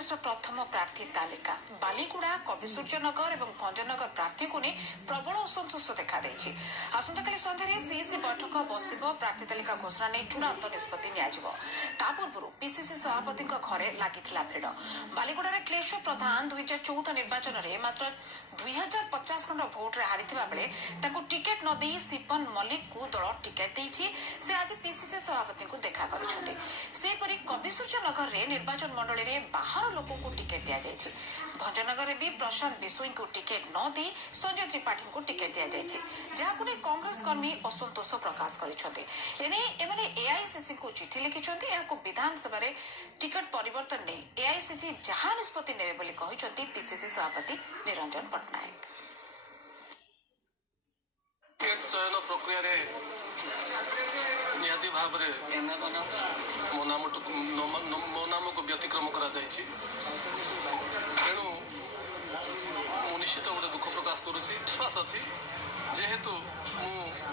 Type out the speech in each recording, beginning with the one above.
कांग्रेस प्रथम प्रार्थी तालिका बालीगुड़ा कविसूर्यनगर और भंजनगर प्रार्थी को नहीं प्रबल असंतोष देखा आसंता सन्धार सीएसी बैठक बस प्रार्थी तालिका घोषणा नहीं चूड़ांत निष्पत्ति पूर्व पीसीसी सभापति घरे लगी भिड़ बालीगुड़ा क्लेश प्रधान 2014 निर्वाचन में मात्र 2050 खंड भोट्रे हारी बेले टिकेट न दे सिपन मल्लिक को दल टिकेट देछि से आज पीसीसी सभापति को देखा करपरी कविसूर्यनगर में निर्वाचन मंडली में बाहर लोक को टिकेट दि जाए भंजनगर में भी प्रशांत बिशोई को टिकेट न दे संजय त्रिपाठी को टिकेट दि जाए जहां नहीं कांग्रेस कर्मी असंतोष प्रकाश करते एआईसीसी को चिठी लिखिं विधानसभा टिकेट परिवर्तन नहीं एआईसीसी जहां निष्पत्ति नेबे पीसीसी सभापति निरंजन पट्टनायक चयन प्रक्रिया निहाती भाव मो नाम को व्यतिक्रम कर तेणु निश्चित गोटे दुख प्रकाश करुँच विश्वास अच्छी जेहेतु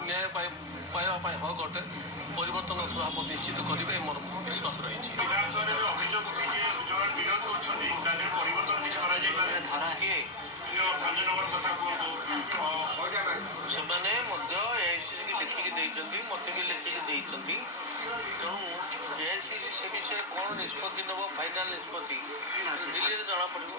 न्याय पाइबा हक अटे परिवर्तन सभापति निश्चित करेंगे मोर विश्वास रही ସେମାନେ ମଧ୍ୟ ଏଆଇସିସି ଲେଖିକି ଦେଇଛନ୍ତି ମୋତେ ବି ଲେଖିକି ଦେଇଛନ୍ତି ତେଣୁ ଏଆଇସିସି ସେ ବିଷୟରେ କ'ଣ ନିଷ୍ପତ୍ତି ନେବ ଫାଇନାଲ ନିଷ୍ପତ୍ତି ଦିଲ୍ଲୀରେ ଜଣାପଡ଼ିବ।